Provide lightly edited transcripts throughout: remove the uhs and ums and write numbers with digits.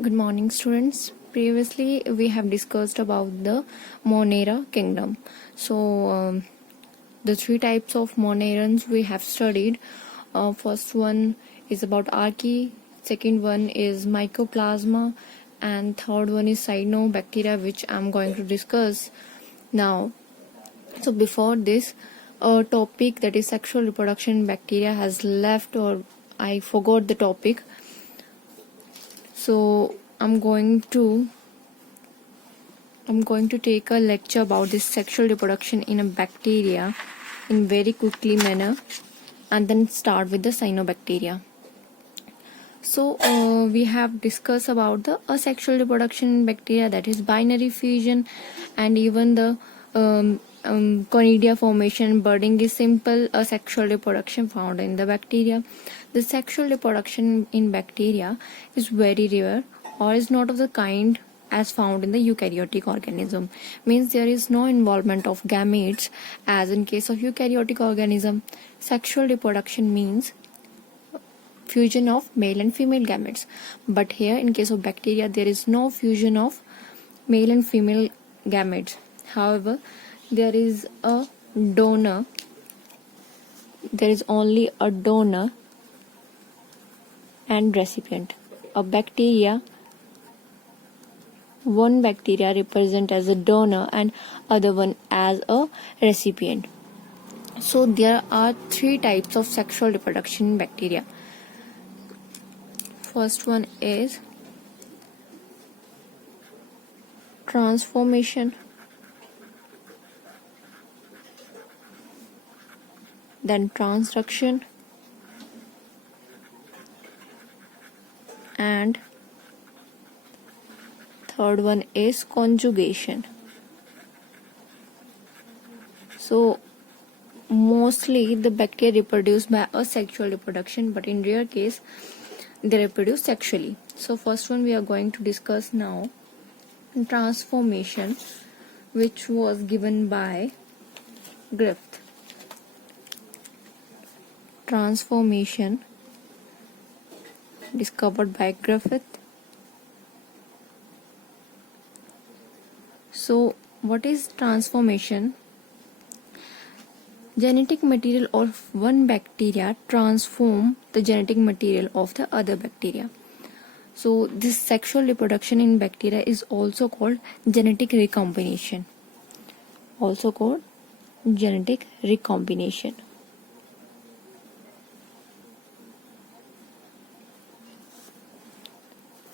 Good morning, students. Previously, we have discussed about the Monera kingdom. So, the three types of Monerans we have studied. First one is about archaea, second one is mycoplasma, and third one is cyanobacteria, which I'm going to discuss now. So, before this, a topic that is sexual reproduction in bacteria has left, or I forgot the topic. So I'm going to take a lecture about this sexual reproduction in a bacteria in very quickly manner, and then start with the cyanobacteria. So we have discussed about the asexual reproduction in bacteria, that is binary fusion, and even the conidia formation, budding is simple asexual reproduction found in the bacteria. The sexual reproduction in bacteria is very rare or is not of the kind as found in the eukaryotic organism. Means there is no involvement of gametes as in case of eukaryotic organism. Sexual reproduction means fusion of male and female gametes, but here in case of bacteria there is no fusion of male and female gametes. However, there is a donor, there is only a donor and recipient. A bacteria, one bacteria represent as a donor and other one as a recipient. So there are three types of sexual reproduction in bacteria. First one is transformation, then transduction, and third one is conjugation. So mostly the bacteria reproduce by asexual reproduction, but in rare case they reproduce sexually. So first one we are going to discuss now, transformation, which was given by Griffith. Transformation discovered by Griffith. So what is transformation? Genetic material of one bacteria transform the genetic material of the other bacteria. So this sexual reproduction in bacteria is also called genetic recombination. Also called genetic recombination.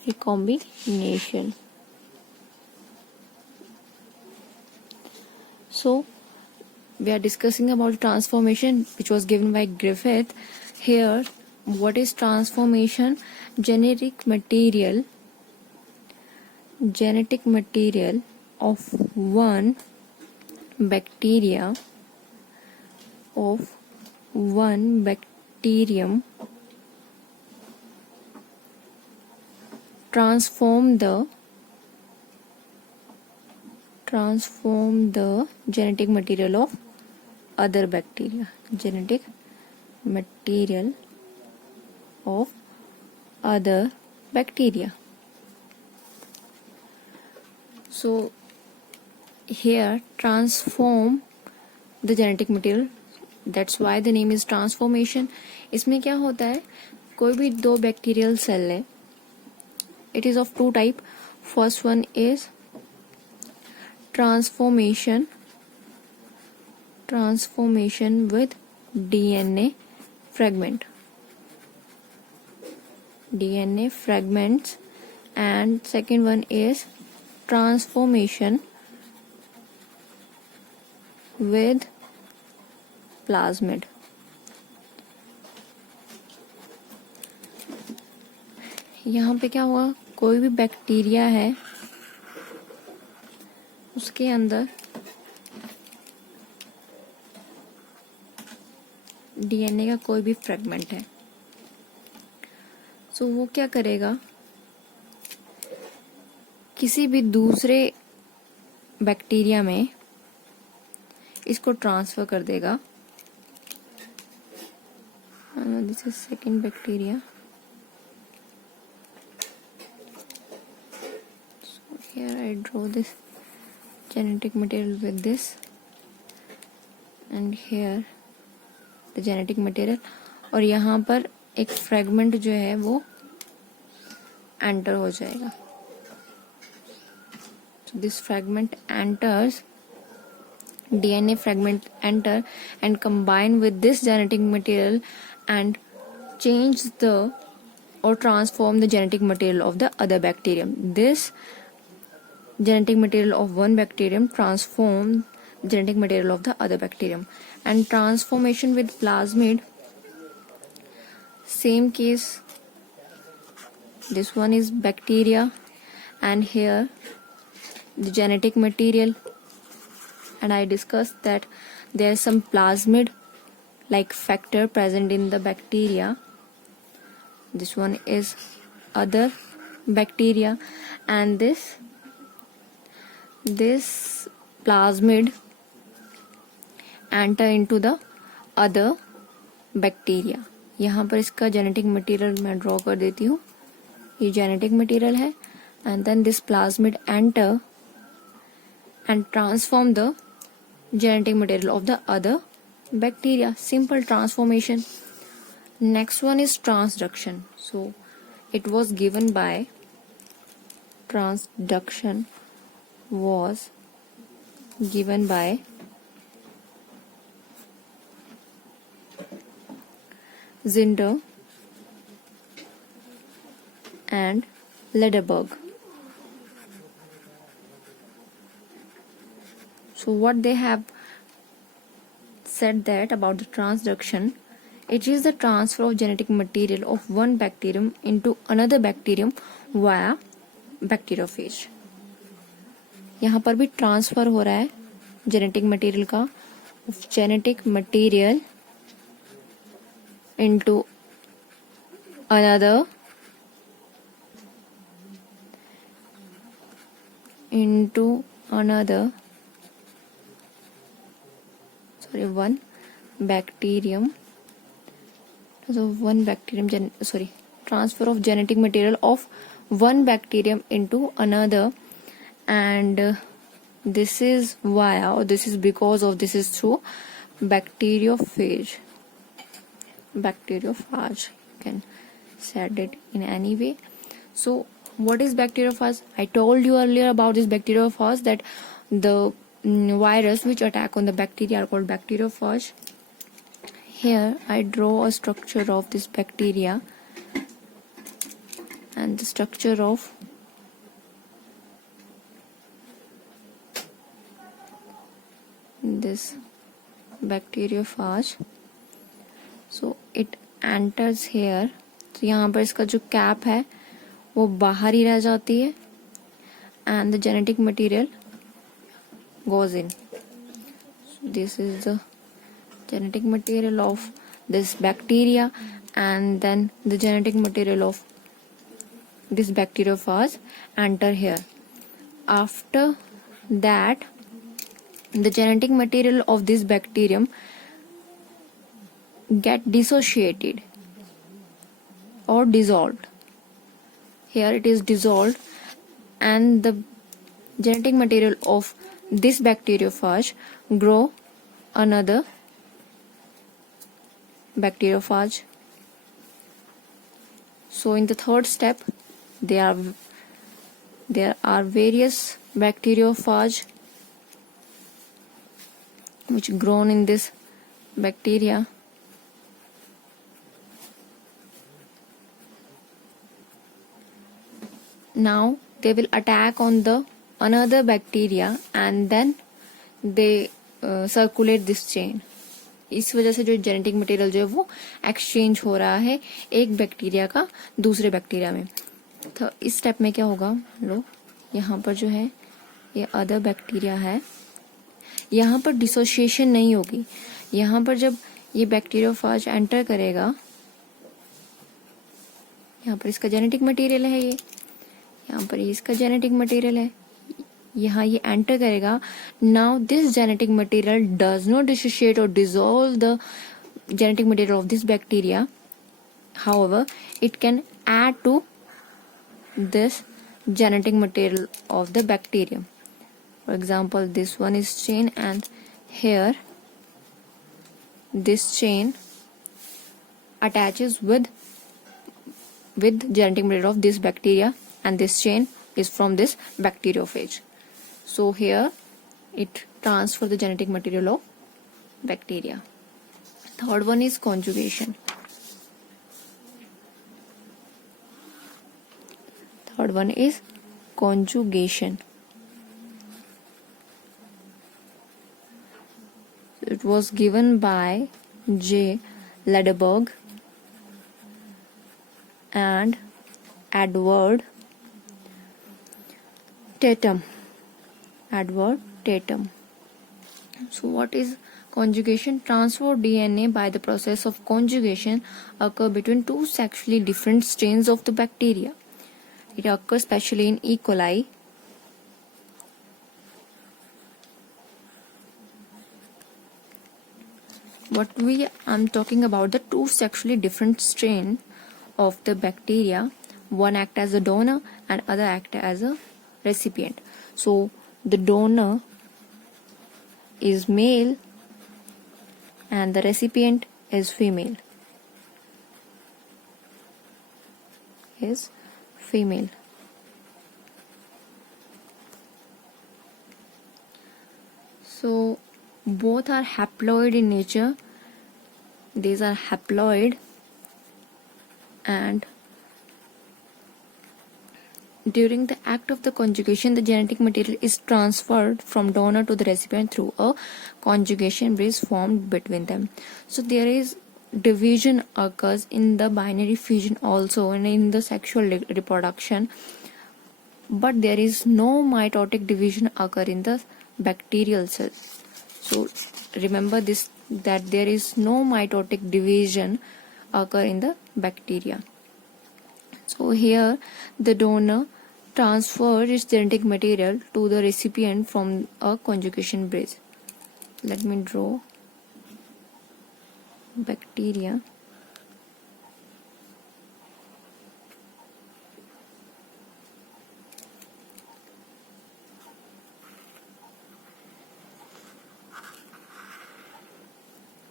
Recombination. So we are discussing about transformation, which was given by Griffith. Here, what is transformation? Genetic material of one bacteria, of one bacterium, transform the genetic material of other bacteria. Genetic material of other bacteria. So here transform the genetic material, that's why the name is transformation. इसमें क्या होता है, कोई भी दो bacterial cell है, it is of two type. First one is transformation with DNA fragments, and second one is transformation with plasmid. यहाँ पे क्या हुआ, कोई भी बैक्टीरिया है, उसके अंदर डीएनए का कोई भी फ्रेगमेंट है, सो वो क्या करेगा, किसी भी दूसरे बैक्टीरिया में इसको ट्रांसफर कर देगा. This is second bacteria. I draw this genetic material with this, and here the genetic material, और यहाँ पर एक फ्रेगमेंट जो है वो एंटर हो जाएगा. So this fragment enters, DNA fragment enter and combine with this genetic material and change the or transform the genetic material of the other bacterium. This genetic material of one bacterium transform genetic material of the other bacterium. And transformation with plasmid, same case. This one is bacteria, and here the genetic material, and I discussed that there is some plasmid like factor present in the bacteria. This one is other bacteria, and this plasmid enter into the other bacteria. यहाँ पर इसका genetic material मैं draw कर देती हूँ. ये genetic material है, and then this plasmid enter and transform the genetic material of the other bacteria. Simple transformation. Next one is transduction. So it was given by transduction was given by Zinder and Lederberg. So what they have said that about the transduction, it is the transfer of genetic material of one bacterium into another bacterium via bacteriophage. यहाँ पर भी transfer हो रहा है genetic material का, genetic material into another one bacterium. So one bacterium transfer of genetic material of one bacterium into another, and this is via, or this is because of, this is through bacteriophage. Bacteriophage, you can said it in any way. So what is bacteriophage? I told you earlier about this bacteriophage, that the virus which attack on the bacteria are called bacteriophage. Here I draw a structure of this bacteria and the structure of this bacteriophage. So it enters here. तो यहाँ पर इसका जो cap है वो बाहर ही रह जाती है, and the genetic material goes in. So this is the genetic material of this bacteria, and then the genetic material of this bacteriophage enter here. After that, the genetic material of this bacterium get dissociated or dissolved. Here it is dissolved, and the genetic material of this bacteriophage grow another bacteriophage. So in the third step, there are various bacteriophage which grown in this bacteria. Now they will attack on the another bacteria, and then they circulate this chain. इस वजह से जो genetic material जो है वो exchange हो रहा है एक बैक्टीरिया का दूसरे बैक्टीरिया में. तो इस स्टेप में क्या होगा, लो यहाँ पर जो है ये अदर बैक्टीरिया है, यहाँ पर डिसोसिएशन नहीं होगी. यहाँ पर जब ये बैक्टीरियोफाज एंटर करेगा, यहाँ पर इसका जेनेटिक मटेरियल है, ये यहाँ पर इसका जेनेटिक मटेरियल है, यहाँ ये एंटर करेगा. Now this genetic material does not dissociate or dissolve the genetic material of this bacteria. However, it can add to this genetic material of the bacterium. For example, this one is chain, and here this chain attaches with genetic material of this bacteria, and this chain is from this bacteriophage. So here it transfers the genetic material of bacteria. Third one is conjugation. Third one is conjugation. It was given by J. Lederberg and Edward Tatum. Edward Tatum. So what is conjugation? Transfer of DNA by the process of conjugation occur between two sexually different strains of the bacteria. It occurs especially in E. coli. I'm talking about the two sexually different strains of the bacteria. One act as a donor and other act as a recipient. So the donor is male and the recipient is female. So both are haploid in nature. These are haploid, and during the act of the conjugation, the genetic material is transferred from donor to the recipient through a conjugation bridge formed between them. So there is division occurs in the binary fusion also, and in the sexual reproduction, but there is no mitotic division occur in the bacterial cells. So remember this, that there is no mitotic division occur in the bacteria. So here the donor transfers its genetic material to the recipient from a conjugation bridge. Let me draw bacteria.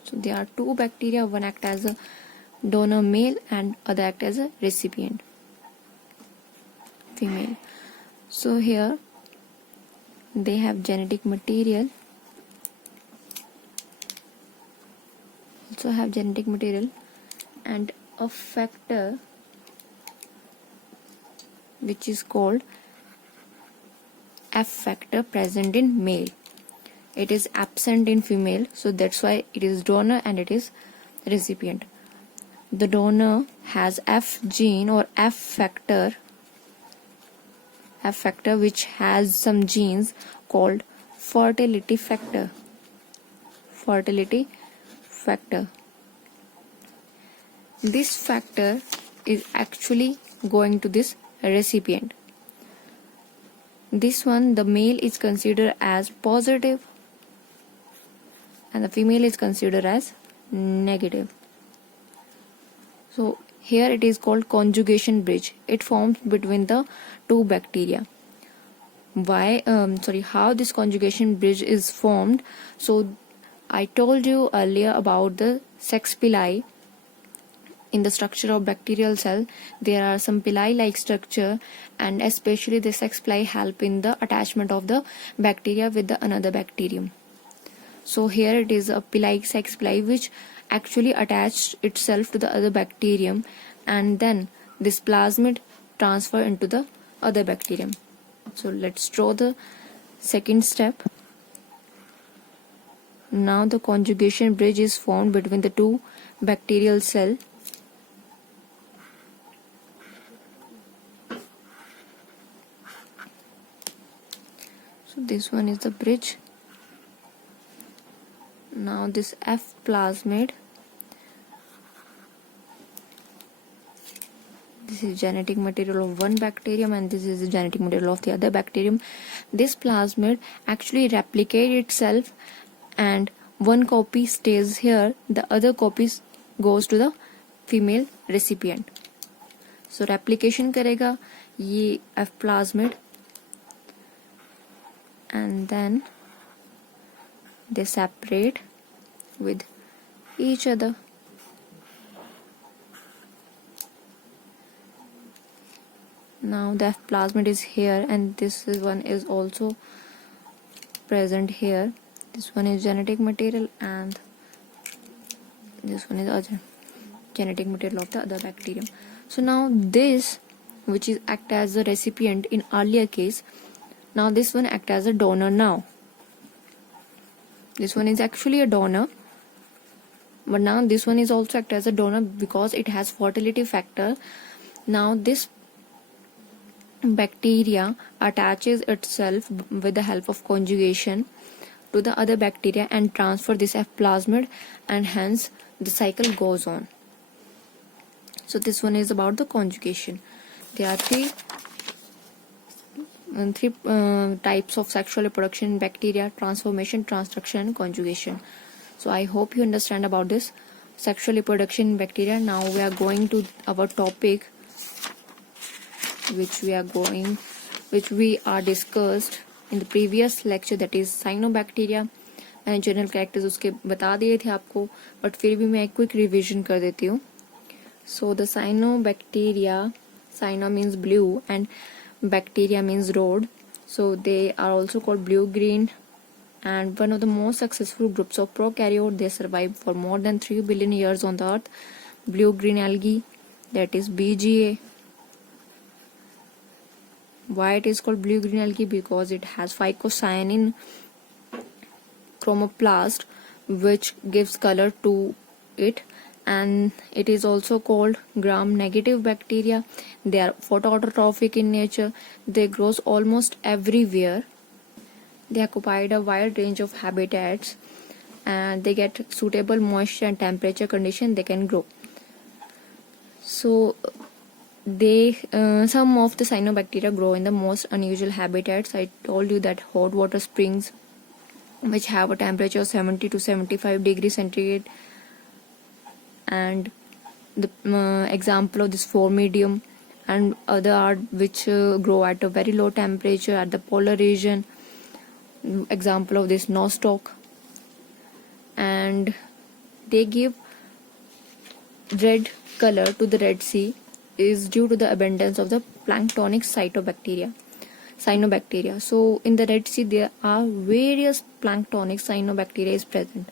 So there are two bacteria, one act as a donor male and other act as a recipient female. So here they have genetic material, and a factor which is called F factor present in male. It is absent in female, so that's why it is donor and it is recipient. The donor has F gene or F factor which has some genes called fertility factor. This factor is actually going to this recipient. This one, the male is considered as positive and the female is considered as negative. So here it is called conjugation bridge. It forms between the two bacteria. How this conjugation bridge is formed? So I told you earlier about the sex pili. In the structure of bacterial cell, there are some pili-like structure, and especially the sex pili help in the attachment of the bacteria with the another bacterium. So here it is a pili, sex pili, which actually attached itself to the other bacterium, and then this plasmid transfer into the other bacterium. So let's draw the second step. Now the conjugation bridge is formed between the two bacterial cell. So this one is the bridge. Now this F plasmid, this is genetic material of one bacterium and this is the genetic material of the other bacterium. This plasmid actually replicates itself, and one copy stays here, the other copy goes to the female recipient. So replication करेगा, ये F plasmid, and then they separate with each other. Now the F plasmid is here, and this one is also present here. This one is genetic material, and this one is other genetic material of the other bacterium. So now this, which is act as a recipient in earlier case, now this one act as a donor. Now this one is actually a donor, but now this one is also act as a donor because it has fertility factor. Now this bacteria attaches itself with the help of conjugation to the other bacteria and transfer this F plasmid, and hence the cycle goes on. So this one is about the conjugation. There are three types of sexual reproduction in bacteria: transformation, transduction, and conjugation. So I hope you understand about this sexual reproduction in bacteria. Now we are going to our topic, which we are discussed in the previous lecture, that is cyanobacteria and general characters उसके बता दिए थे आपको, but फिर भी मैं एक quick revision कर देती हूँ. So the cyanobacteria, cyano means blue and bacteria means road, so they are also called blue green, and one of the most successful groups of prokaryote. They survived for more than 3 billion years on the earth. Blue green algae, that is BGA. Why it is called blue green algae? Because it has phycocyanin chromoplast, which gives color to it, and it is also called gram negative bacteria. They are photoautotrophic in nature. They grow almost everywhere. They occupied a wide range of habitats, and they get suitable moisture and temperature condition, they can grow. So they some of the cyanobacteria grow in the most unusual habitats. I told you that hot water springs, which have a temperature of 70 to 75 degrees centigrade, and the example of this formedium, and other are which grow at a very low temperature at the polar region. Example of this nostoc, and they give red color to the Red Sea is due to the abundance of the planktonic cyanobacteria. So in the Red Sea there are various planktonic cyanobacteria is present.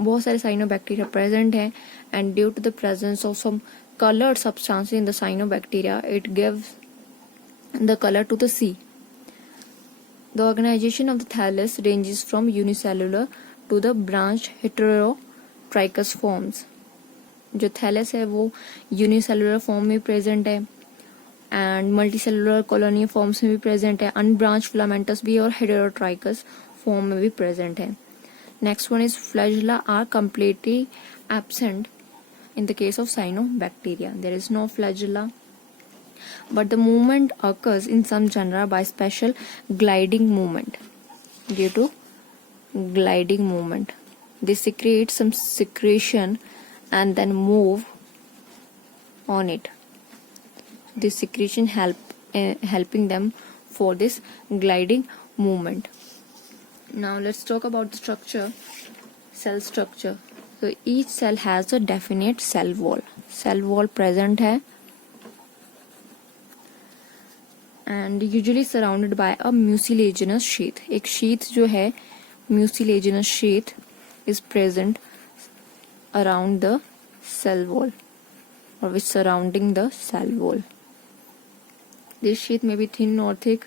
बहुत सारे cyanobacteria present हैं, and due to the presence of some colored substances in the cyanobacteria, it gives the color to the sea. The organization of the thallus ranges from unicellular to the branched heterotrichous forms. जो thallus है वो unicellular form में present है, and multicellular colony forms में भी present है, unbranch filamentous भी और हेटेरोट्राइकस फॉर्म में भी प्रेजेंट है. Next one is flagella are completely absent in the case of cyanobacteria. There is no flagella, but the movement occurs in some genera by special gliding movement. Due to gliding movement, they secrete some secretion and then move on it. This secretion helping them for this gliding movement. Now let's talk about the structure, cell structure. So each cell has a definite cell wall. Cell wall present है, and usually surrounded by a mucilaginous sheath. एक sheath जो है mucilaginous sheath is present around the cell wall, or which surrounding the cell wall. This sheath may be thin or thick,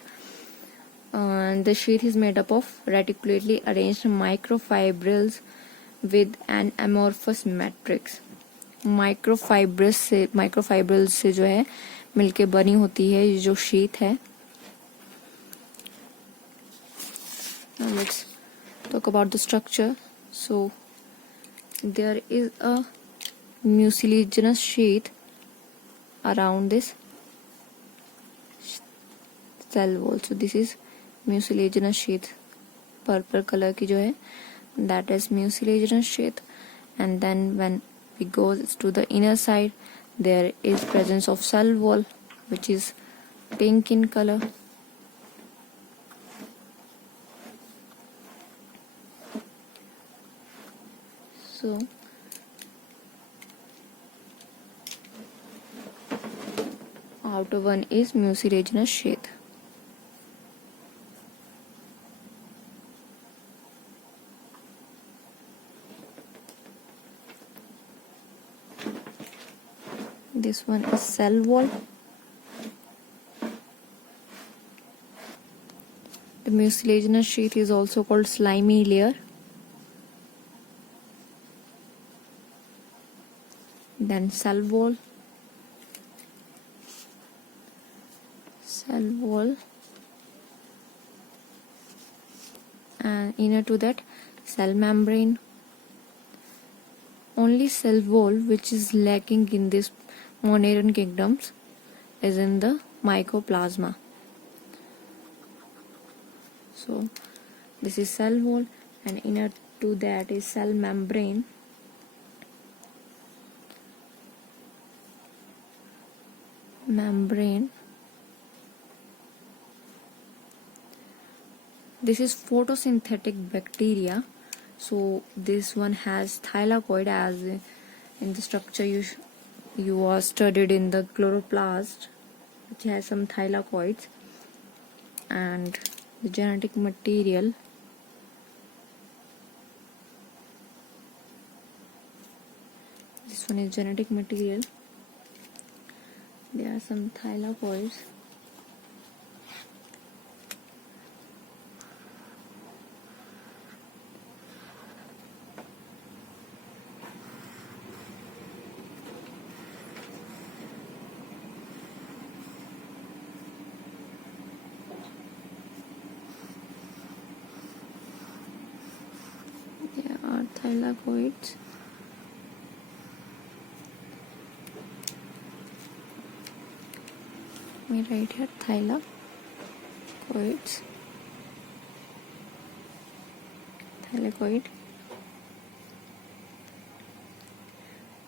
and the sheath is made up of reticulately arranged microfibrils with an amorphous matrix. Microfibrils से जो है मिलके बनी होती है ये जो sheet है. Now let's talk about the structure. So there is a mucilaginous sheath around this cell wall. So this is mucilaginous sheath, purple color की जो है, that is mucilaginous sheath. And then when we go to the inner side, there is presence of cell wall, which is pink in color. So outer one is mucilaginous sheath. This one is cell wall. The mucilaginous sheath is also called slimy layer. Then cell wall, and inner to that cell membrane. Only cell wall which is lacking in this Monerian kingdoms is in the mycoplasma. So this is cell wall, and inner to that is cell membrane. This is photosynthetic bacteria. So this one has thylakoid, as in the structure you are studied in the chloroplast, which has some thylakoids. And the genetic material, this one is genetic material. There are some thylakoids. There are thylakoids. We write here thylakoid,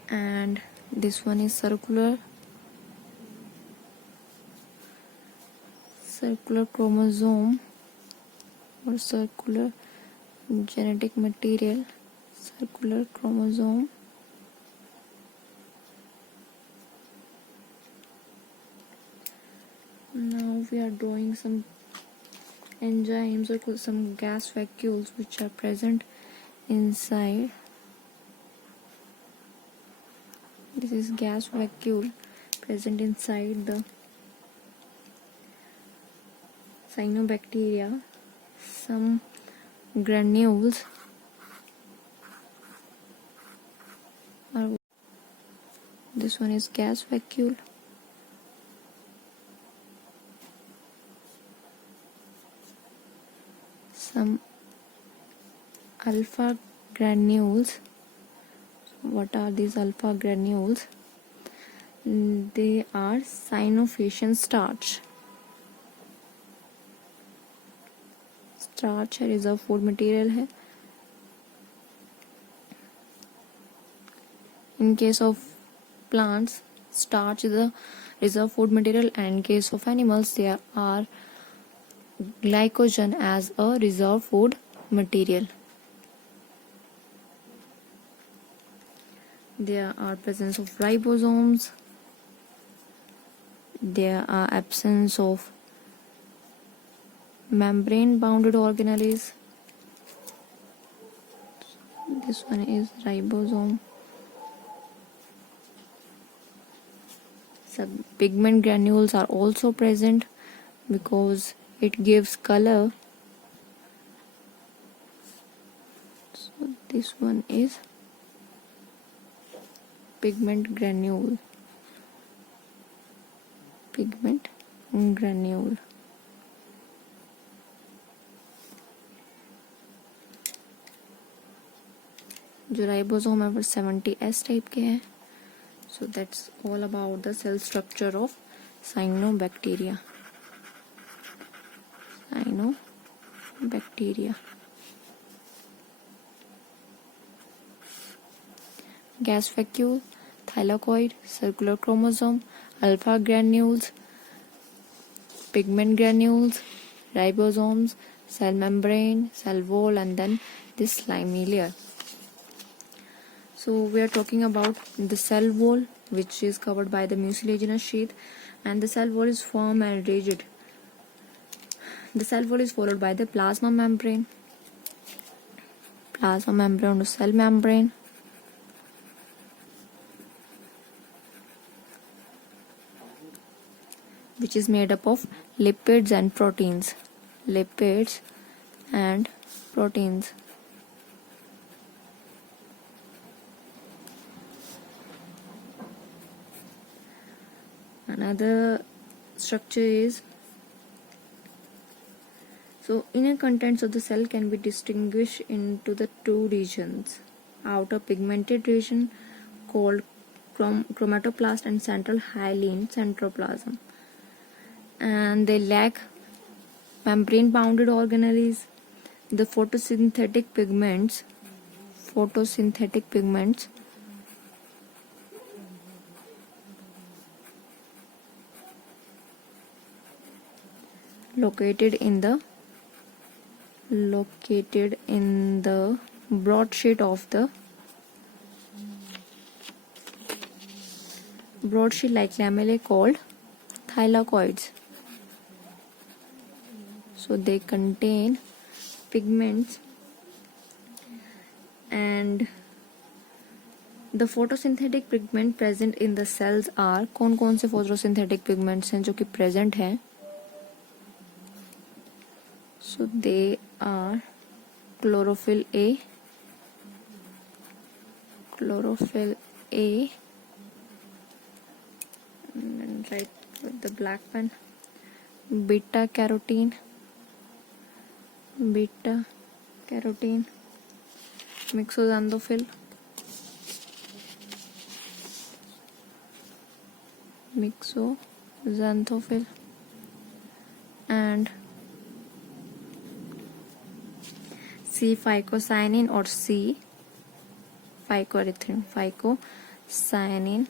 and this one is circular chromosome or circular genetic material, circular chromosome. Now we are drawing some enzymes or some gas vacuoles which are present inside. This is gas vacuole present inside the cyanobacteria. Some granules are, this one is gas vacuole. Some alpha granules. What are these alpha granules? They are cyanophacian starch. Starch है, reserve food material है. In case of plants, starch is the reserve food material, and in case of animals, there are glycogen as a reserve food material. There are presence of ribosomes. There are absence of membrane bounded organelles. This one is ribosome. Some pigment granules are also present because it gives color. So this one is pigment granule. जो ribosome है वो 70S type के हैं. So that's all about the cell structure of cyanobacteria. Gas vacuole, thylakoid, circular chromosome, alpha granules, pigment granules, ribosomes, cell membrane, cell wall, and then this slimy layer. So we are talking about the cell wall, which is covered by the mucilaginous sheath, and the cell wall is firm and rigid. The cell wall is followed by the plasma membrane to cell membrane, which is made up of lipids and proteins. Another structure is, so inner contents of the cell can be distinguished into the two regions: outer pigmented region called chromatoplast and central hyaline centroplasm, and they lack membrane bounded organelles. The photosynthetic pigments located in the broadsheet like lamellae called thylakoids. So they contain pigments, and the photosynthetic pigment present in the cells are, कौन से photosynthetic pigments हैं जो कि present हैं? So they are chlorophyll A, and write with the black pen, beta carotene, mixoxanthophyll, and C phycocyanin or C phycocyanin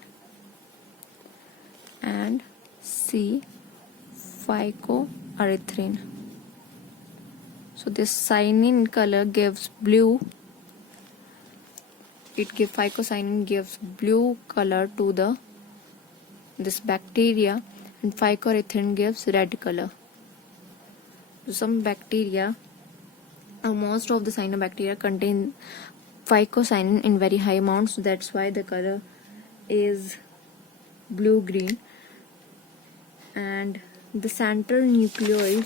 and C phycoerythrin. So this cyanin color gives blue. Phycocyanin gives blue color to this bacteria, and phycoerythrin gives red color. So some bacteria, or most of the cyanobacteria, contain phycocyanin in very high amounts. So that's why the color is blue-green. And the central nucleoli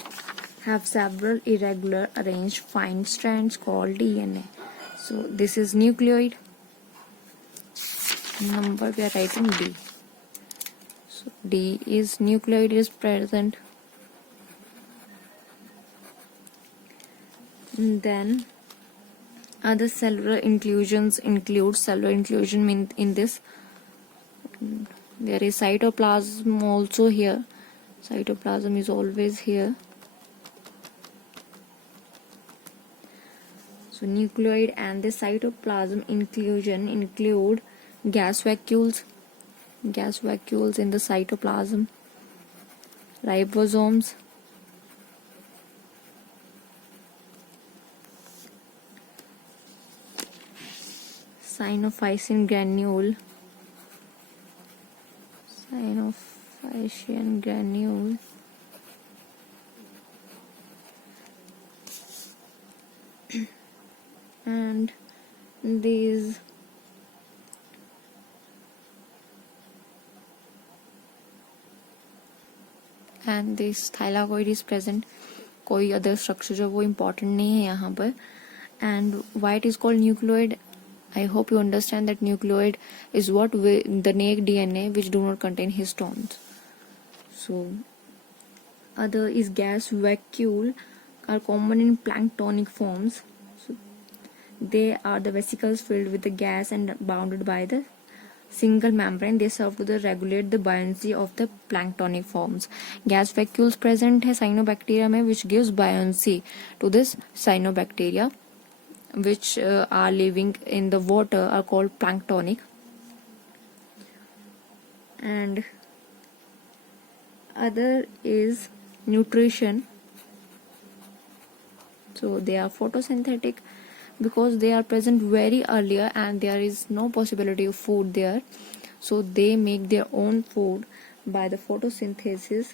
have several irregular arranged fine strands called DNA. So this is nucleoid. Number we are writing D. So D is nucleoid is present. And then other cellular inclusions include, cellular inclusion means in this there is cytoplasm also here. Cytoplasm is always here. So nucleoid and the cytoplasm inclusion include gas vacuoles in the cytoplasm, ribosomes, synophysin granule, and these thylakoid is present. कोई other structure जो वो important नहीं है यहाँ पर. And why it is called nucleoid? I hope you understand that nucleoid is what the naked DNA which do not contain histones. So other is gas vacuole are common in planktonic forms. So they are the vesicles filled with the gas and bounded by the single membrane. They serve to regulate the buoyancy of the planktonic forms. Gas vacuoles present है cyanobacteria में, which gives buoyancy to this cyanobacteria, which are living in the water, are called planktonic. And other is nutrition. So they are photosynthetic because they are present very earlier and there is no possibility of food there. So they make their own food by the photosynthesis.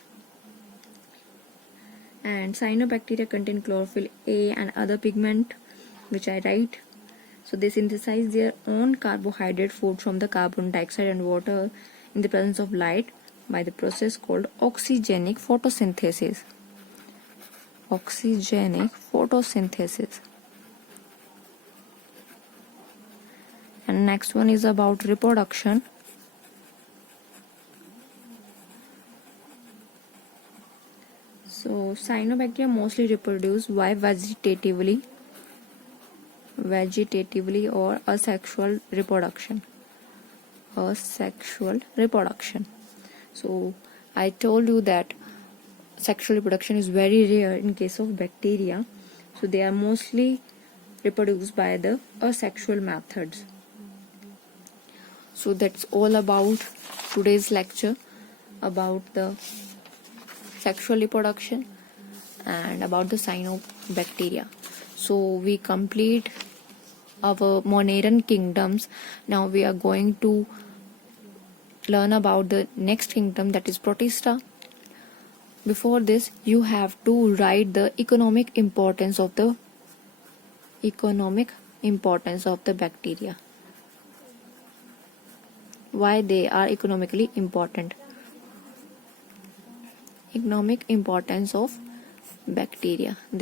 And cyanobacteria contain chlorophyll A and other pigment, which I write. So they synthesize their own carbohydrate food from the carbon dioxide and water in the presence of light by the process called oxygenic photosynthesis. Oxygenic photosynthesis. And next one is about reproduction. So cyanobacteria mostly reproduce by vegetatively or asexual reproduction. So I told you that sexual reproduction is very rare in case of bacteria. So they are mostly reproduced by the asexual methods. So that's all about today's lecture about the sexual reproduction and about the cyanobacteria. So we complete our Monerian kingdoms. Now we are going to learn about the next kingdom, that is Protista. Before this, you have to write the economic importance of the bacteria. Why they are economically important. Economic importance of bacteria.